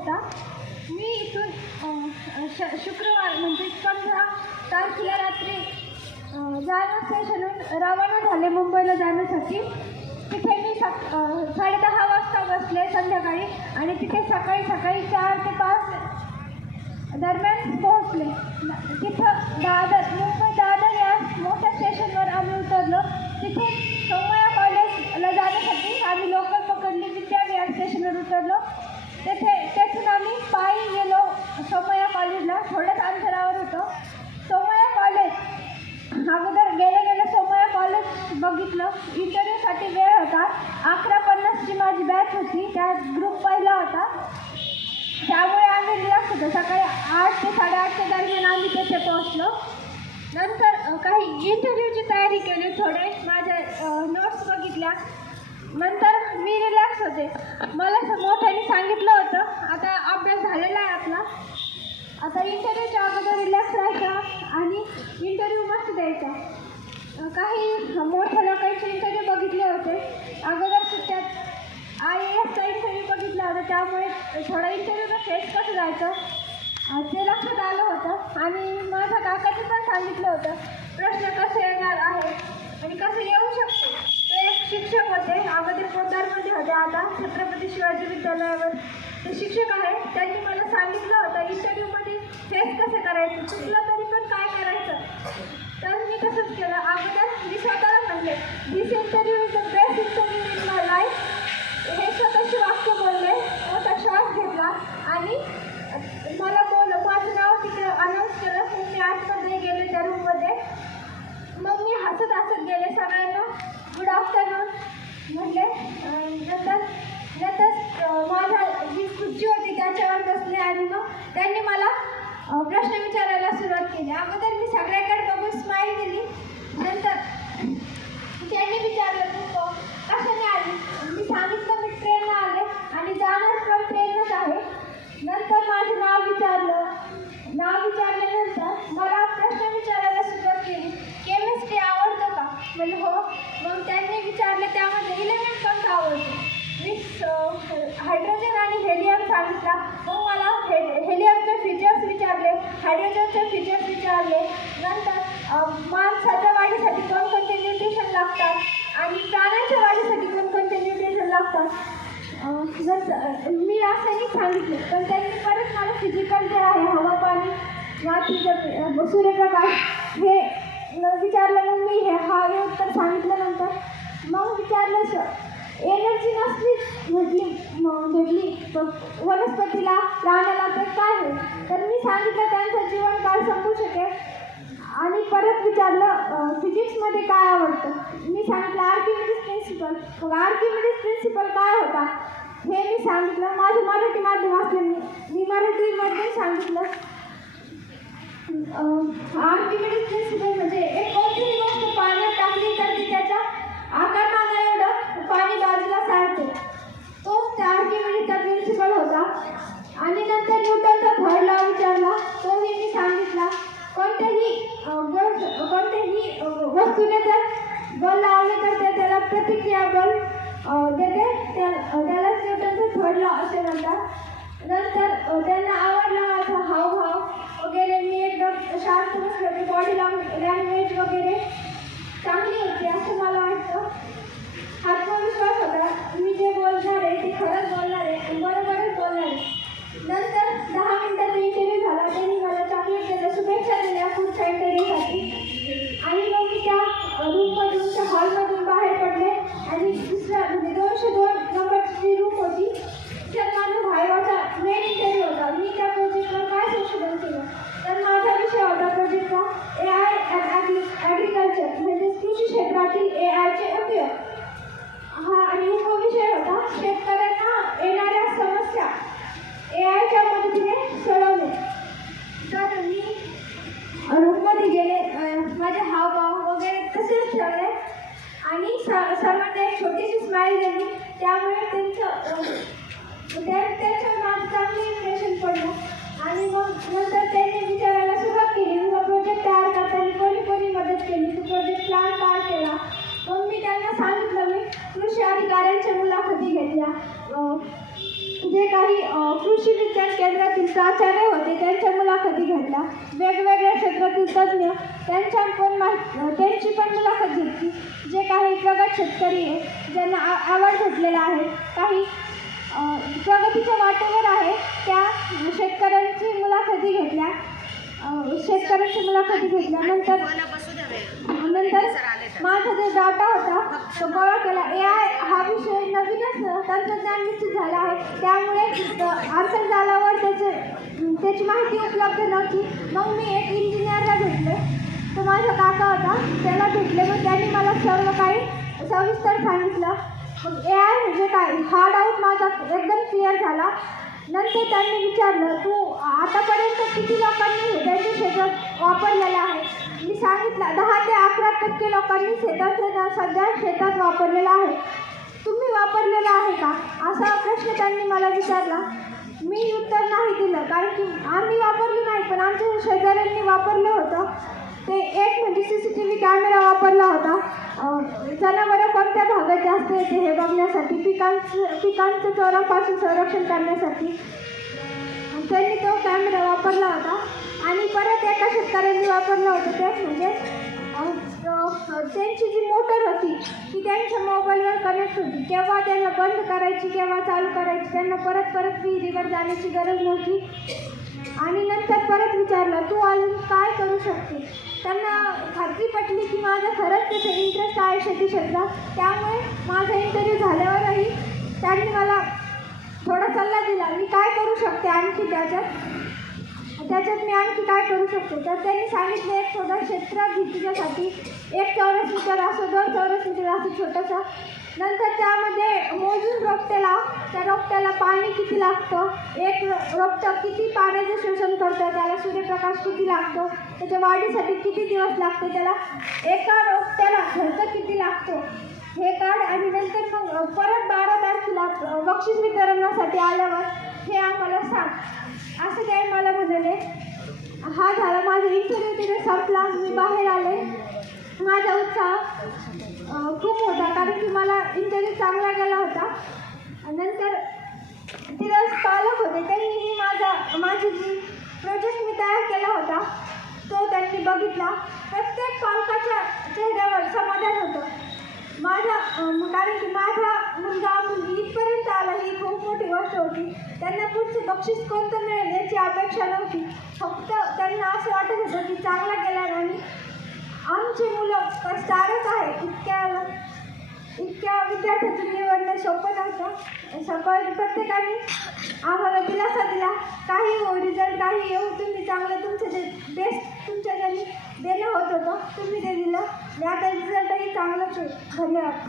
होता. मी इथून श शुक्रवार म्हणजे पंधरा तारखेला रात्री अ, स्टेशनहून रवाना झाले मुंबईला जाण्यासाठी. तिथे मी सक साडेदहा वाजता बसले संध्याकाळी आणि तिथे सकाळी सकाळी चार ते पाच दरम्यान पोहोचले. इंटरव्ह्यूसाठी वेळ होता. अकरा पन्नासची माझी बॅच होती. त्या ग्रुप पहिला होता. त्यामुळे आम्ही रिलॅक्स होतो. सकाळी आठ ते साडेआठच्या दरम्यान आम्ही तिथे पोहोचलो. नंतर काही इंटरव्ह्यूची तयारी केली. थोडे माझ्या नोट्स बघितल्या. नंतर मी रिलॅक्स होते. मला मोठ्याने सांगितलं होतं. आता अभ्यास झालेला आहे आपला. आता इंटरव्ह्यूच्या अगोदर रिलॅक्स राहायचा आणि इंटरव्ह्यू मस्त द्यायचा. काही मोठ्या लोकांचे इंटरव्ह्यू बघितले होते. अगोदर सुट्ट्यात आय ए एसचा इंटरव्ह्यू बघितला होता त्यामुळे थोडा इंटरव्ह्यूचा फेस कसं जायचं ते लक्षात आलं होतं. आणि माझ्या काकाने पण सांगितलं होतं प्रश्न कसे येणार आहे आणि कसं येऊ शकते. ते एक शिक्षक होते अगोदर पोदारमध्ये होते आता छत्रपती शिवाजी विद्यालयावर ते शिक्षक आहे. त्यांनी मला सांगितलं होतं इंटरव्ह्यूमध्ये फेस कसं करायचं चुकलं तरी पण काय करायचं? केलं. अगोदर मी स्वतःला म्हणले this interview is the best interview in my life हे स्वतःचे वाक्य बोलले मोठा श्वास घेतला आणि मला बोल माझं नाव तिकडे अनाऊन्स केलं. मग मी आतमध्ये गेले त्या रूममध्ये मग मी हसत हसत गेले सगळ्यांना. गुड आफ्टरनून म्हटले नंतर नंतर माझा जी खुर्ची होती त्याच्यावर बसले आणि मग त्यांनी मला प्रश्न विचारायला सुरुवात केली. अगोदर मी सगळ्याकडे बघून स्माईल दिली. नंतर त्यांनी विचारलं तू कशाने आली? मी सांगितलं मी ट्रेनला आले आणि जाणार पण ट्रेनच आहे. नंतर माझं नाव विचारलं. नाव विचारल्यानंतर मला प्रश्न विचारायला सुरुवात केली. केमिस्ट्री आवडतं का? म्हणजे हो. मग त्यांनी विचारलं त्यामध्ये इलेमेंट कोणतं आवडतं? मी हायड्रोजन आणि हेलियम सांगितला. मग मला हेलियमचे फीचर्स विचारले हायड्रोजनचे फीचर्स विचारले. नंतर माणसाच्या वाढीसाठी कोणकोणते न्यूट्रिशन लागतात आणि प्राण्यांच्या वाढीसाठी कोणकोणते न्यूट्रिशन लागतात? जसं मी रासायनिक सांगितले पण त्यांनी परत मला फिजिकल जे आहे हवा पाणी मातीचं सूर्यप्रकाश हे विचारलं मग मी हे हा हे उत्तर सांगितल्यानंतर मग विचारलं सर एनर्जी नसली म्हटली म- वनस्पतीला प्राण्याला तर काय होईल? तर मी सांगितलं त्यांचं जीवन काय संपू शकेल? आणि परत विचारलं फिजिक्समध्ये काय आवडतं? मी सांगितलं आर्किमिडीज प्रिन्सिपल मग आर्किमिडीज प्रिन्सिपल काय होता? हे मी सांगितलं माझं मराठी माध्यम असल्याने मी मराठीमध्ये सांगितलं. आर्किमिडीज प्रिन्सिपल म्हणजे एक कोणतीही गोष्ट पाण्यात टाकली तर ती त्याच्या आकार पाणी बाजूला सारते तोच त्या आर्किमिडीजचा प्रिन्सिपल होता. आणि नंतर न्यूटनचा भरला विचारला. तोही मी सांगितला कोणत्याही कोणत्याही वस्तूने जर बल लावले तर ते त्याला प्रतिक्रिया बल देते. त्या त्यालाच न्यूटनचं थर्ड असे म्हणतात. नंतर त्यांना आवडला माझा हावभाव वगैरे मी एकदम शांत बसले. बॉडी लँग्वेज वगैरे. चांगली होती असं मला वाटतं आत्मविश्वास होता मी जे बोलणार आहे ते खरंच बोलणार आहे आणि बरोबरच बोलणार आहे नंतर दहा मिनिटाचा इंटरव्ह्यू झाला त्यांनी मला चॉकलेट दिलं शुभेच्छा दिल्या पुढच्या इंटरव्ह्यूसाठी आणि मग मी त्या रूममधून त्या हॉलमधून बाहेर पडले आणि दुसऱ्या म्हणजे दोनशे दोन नंबरची जी रूम होती त्यात माझा भाईवाचा मेन इंटरव्ह्यू होता मी त्या प्रोजेक्टवर काय संशोधन केलं तर माझा विषय होता प्रोजेक्टचा ए आय ॲग्रिकल्चर म्हणजे कृषी क्षेत्रातील ए आयचे उपयोग हा आणि उपविषय होता शेतकऱ्यांना येणाऱ्या समस्या ए आयच्या मदतीने सोडवणे तर मी रूममध्ये गेले अं, माझे हावभाव वगैरे तसेच ठेवले आणि स- सर्वांना एक छोटीशी स्माईल दिली. त्यामुळे त्यांचं अं, त्या माझं कृषी विकास केंद्रातील प्राचार्य होते. त्यांच्या मुलाखती घेतल्या. वेगवेगळ्या क्षेत्रातील तज्ज्ञ त्यांच्या पण माहि त्यांची पण मुलाखत घेतली. जे काही प्रगत शेतकरी आहे ज्यांना आ आवड घेतलेला आहे काही प्रगतीच्या वाटेवर आहे त्या शेतकऱ्यांची मुलाखती घेतल्या. शेतकऱ्यांची मुलाखती घेतल्या नंतर माझा जो डाटा होता तो गोळा केला. ए आय हा विषय नवीनच तंत्रज्ञान विकसित झाला आहे. त्यामुळे अ, आंतरजालावर त्याचे त्याची माहिती उपलब्ध नव्हती. मग मी एक इंजिनियरला भेटले. तो माझा काका होता. त्याला भेटले मग त्यांनी मला सर्व काही सविस्तर सांगितलं. मग ए आय म्हणजे काय? हा डाऊट माझा एकदम क्लिअर झाला. नंतर त्यांनी विचारलं तू आतापर्यंत किती लोकांनी हृदयाचे शेतात वापरलेलं आहे? मी सांगितलं दहा ते अकरा टक्के लोकांनी शेताचे सध्या शेतात वापरलेलं आहे. तुम्ही वापरलेलं आहे का? असा प्रश्न त्यांनी मला विचारला. मी उत्तर नाही दिलं कारण की आम्ही वापरलं नाही पण आमच्या शेजाऱ्यांनी वापरलं होतं. ते एक म्हणजे C C T V camera वापरला होता. जनावरं कोणत्या भागात जास्त येते हे बघण्यासाठी? पिकांचं पिकांचं चोरापासून संरक्षण करण्यासाठी. त्यांनी तो कॅमेरा वापरला होता. आणि परत एका शेतकऱ्यांनी वापरला होता. ते म्हणजे त्यांची जी मोटर होती ती त्यांच्या मोबाईलवर कनेक्ट होती. केव्हा त्यांना बंद करायची केव्हा चालू करायची त्यांना परत परत विहिरीवर जाण्याची गरज नव्हती. आणि नंतर परत विचारलं तू अजून काय करू शकते? त्यांना खात्री पटली की माझं खरंच त्याचा इंटरेस्ट आहे शेती क्षेत्रात त्यामुळे माझा इंटरव्ह्यू झाल्यावरही त्यांनी मला थोडा सल्ला दिला मी काय करू शकते आणखी त्याच्यात? त्याच्यात मी आणखी काय करू शकते? तर त्यांनी सांगितलं एक छोटा क्षेत्र घेतीच्यासाठी एक चौरस मीटर असो दोन चौरस मीटर असो छोटासा नंतर त्यामध्ये मोजून रोपटे लाव. त्या रोपट्याला पाणी किती लागतं? एक रोपटं किती पाण्याचं शोषण करतं? त्याला सूर्यप्रकाश किती लागतो? त्याच्या वाढीसाठी किती दिवस लागतो? त्याला एका रोपट्याला खर्च किती लागतो? हे काढ आणि नंतर मग परत बारा तारखेला बक्षीस वितरणासाठी आल्यावर हे आम्हाला सांग. असं काय मला म्हणाले? हा झाला. माझा इंटरव्ह्यू तिथे संपला. मी बाहेर आले. माझा उत्साह होता. नंतर तिथे पालक होते. त्यांनीही माझा माझी जी प्रोजेक्ट मी तयार केला होता तो त्यांनी बघितला. प्रत्येक पालकाच्या चेहऱ्यावर समाधान होतं. माझा कारण की माझा मुलगा मुलगी इथपर्यंत आला. ही खूप मोठी गोष्ट होती. त्यांना पुढचं बक्षीस कोणतं मिळेल याची अपेक्षा नव्हती. फक्त त्यांना असं वाटत होतं की चांगला गेला आणि आमची मुलं स्टारच आहे इतक्या इतक्या विद्यार्थ्याचं निवडणं सोपं नव्हतं. सकाळी प्रत्येकाने आम्हाला दिलासा दिला. काही हो रिझल्ट काही येऊ तुम्ही चांगलं तुमचं जे बेस्ट तुमच्या घरी देणं होत होतं तुम्ही ते दिलं. आणि आता रिझल्टही चांगलंच आहे. धन्यवाद.